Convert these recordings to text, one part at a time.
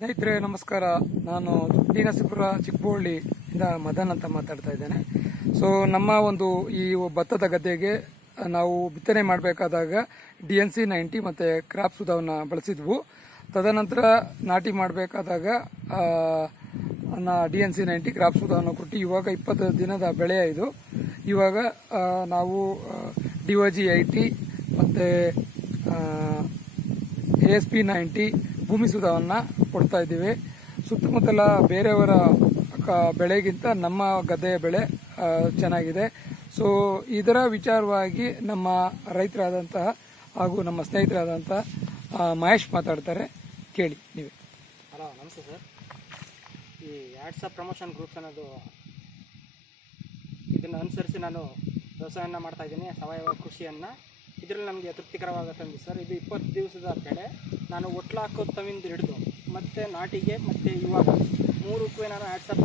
ಸ್ನೇಹಿತರೆ ನಮಸ್ಕಾರ. ನಾನು ಟಿ ನರಸೀಪುರ ಚಿಕ್ಕಬೋಳ್ಳಿಯಿಂದ ಮದನ್ ಅಂತ ಮಾತಾಡ್ತಾ ಇದ್ದೇನೆ. ಸೊ ನಮ್ಮ ಒಂದು ಈ ಭತ್ತದ ಗದ್ದೆಗೆ ನಾವು ಬಿತ್ತನೆ ಮಾಡಬೇಕಾದಾಗ DNC 90 ಮತ್ತೆ ಕ್ರಾಪ್ ಸುಧಾವನ್ನ ಬಳಸಿದ್ವು. ತದನಂತರ ನಾಟಿ ಮಾಡಬೇಕಾದಾಗ DNC 90 ಕ್ರಾಪ್ ಸುಧಾವನ್ನ ಕೊಟ್ಟು ಇವಾಗ 20 ದಿನದ ಬೆಳೆ ಇದು. ಇವಾಗ ನಾವು DOG 80 ಮತ್ತೆ ASP 90 ಭೂಮಿ ಸುಧಾವನ್ನ ಕೊಡ್ತಾ ಇದ್ದೀವಿ. ಸುತ್ತಮುತ್ತಲ ಬೇರೆಯವರ ಬೆಳೆಗಿಂತ ನಮ್ಮ ಗದ್ದೆಯ ಬೆಳೆ ಚೆನ್ನಾಗಿದೆ. ಸೊ ಇದರ ವಿಚಾರವಾಗಿ ನಮ್ಮ ರೈತರಾದಂತಹ ಹಾಗೂ ನಮ್ಮ ಸ್ನೇಹಿತರಾದಂತಹ ಮಹೇಶ್ ಮಾತಾಡ್ತಾರೆ, ಕೇಳಿ ನೀವೇ. ಹಲೋ, ನಮಸ್ತೆ ಸರ್. ಈ ವಾಟ್ಸಪ್ ಪ್ರಮೋಷನ್ ಗ್ರೂಪ್ಸ್ ಅನ್ನೋದು ಇದನ್ನು ಅನುಸರಿಸಿ ನಾನು ವ್ಯವಸಾಯವನ್ನು ಮಾಡ್ತಾ ಇದ್ದೀನಿ, ಸಾವಯವ ಕೃಷಿಯನ್ನು. ಇದರಲ್ಲಿ ನಮಗೆ ತೃಪ್ತಿಕರವಾಗುತ್ತದೆ ಸರ್. ಇದು 20 ದಿವಸದ ಬೆಳೆ. ನಾನು ಒಟ್ಲು ಹಾಕೋದು ತವಿಂದ ಹಿಡಿದು ಮತ್ತು ನಾಟಿಗೆ ಮತ್ತು ಇವಾಗ 3ಕ್ಕೂ ನಾನು ವಾಟ್ಸಪ್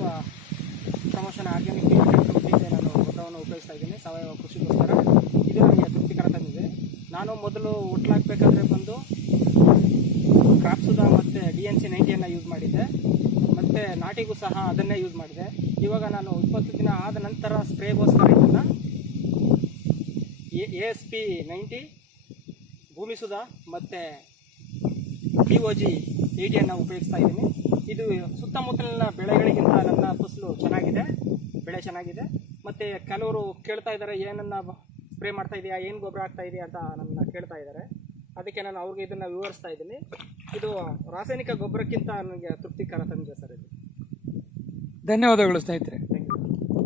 ಪ್ರಮೋಷನ್ ಆರ್ಗ್ಯಾನಿಕ್ ಕಂಪ್ನಿಗೆ ನಾನು ಗೊಬ್ಬರವನ್ನು ಉಪಯೋಗಿಸ್ತಾ ಇದ್ದೀನಿ ಸಾವಯವ ಕೃಷಿಗೋಸ್ಕರ. ಇದು ನನಗೆ ತೃಪ್ತಿಕರ ತಂದಿದೆ. ನಾನು ಮೊದಲು ಒಟ್ಲು ಹಾಕಬೇಕಾದ್ರೆ ಬಂದು ಕ್ರಾಪ್ ಸುಧಾ ಮತ್ತು DNC 90 ಯೂಸ್ ಮಾಡಿದ್ದೆ, ಮತ್ತು ನಾಟಿಗೂ ಸಹ ಅದನ್ನೇ ಯೂಸ್ ಮಾಡಿದೆ. ಇವಾಗ ನಾನು 20 ದಿನ ಆದ ನಂತರ ಸ್ಪ್ರೇಗೋಸ್ಕರ ಇದನ್ನು ASP 90 ಭೂಮಿ ಸುಧಾ ಮತ್ತು DOG 80 ಉಪಯೋಗಿಸ್ತಾ ಇದ್ದೀನಿ. ಇದು ಸುತ್ತಮುತ್ತಲಿನ ಬೆಳೆಗಳಿಗಿಂತ ನನ್ನ ಫಸಲು ಚೆನ್ನಾಗಿದೆ, ಬೆಳೆ ಚೆನ್ನಾಗಿದೆ. ಮತ್ತು ಕೆಲವರು ಕೇಳ್ತಾ ಇದ್ದಾರೆ, ಏನನ್ನ ಸ್ಪ್ರೇ ಮಾಡ್ತಾ ಇದೆಯಾ, ಏನು ಗೊಬ್ಬರ ಆಗ್ತಾ ಇದೆಯಾ ಅಂತ ನನ್ನ ಕೇಳ್ತಾ ಇದ್ದಾರೆ. ಅದಕ್ಕೆ ನಾನು ಅವ್ರಿಗೆ ಇದನ್ನು ವಿವರಿಸ್ತಾ ಇದ್ದೀನಿ. ಇದು ರಾಸಾಯನಿಕ ಗೊಬ್ಬರಕ್ಕಿಂತ ನನಗೆ ತೃಪ್ತಿಕರ ತಂದಿದೆ ಸರ್. ಇದು ಧನ್ಯವಾದಗಳು ಸ್ನೇಹಿತರೆ.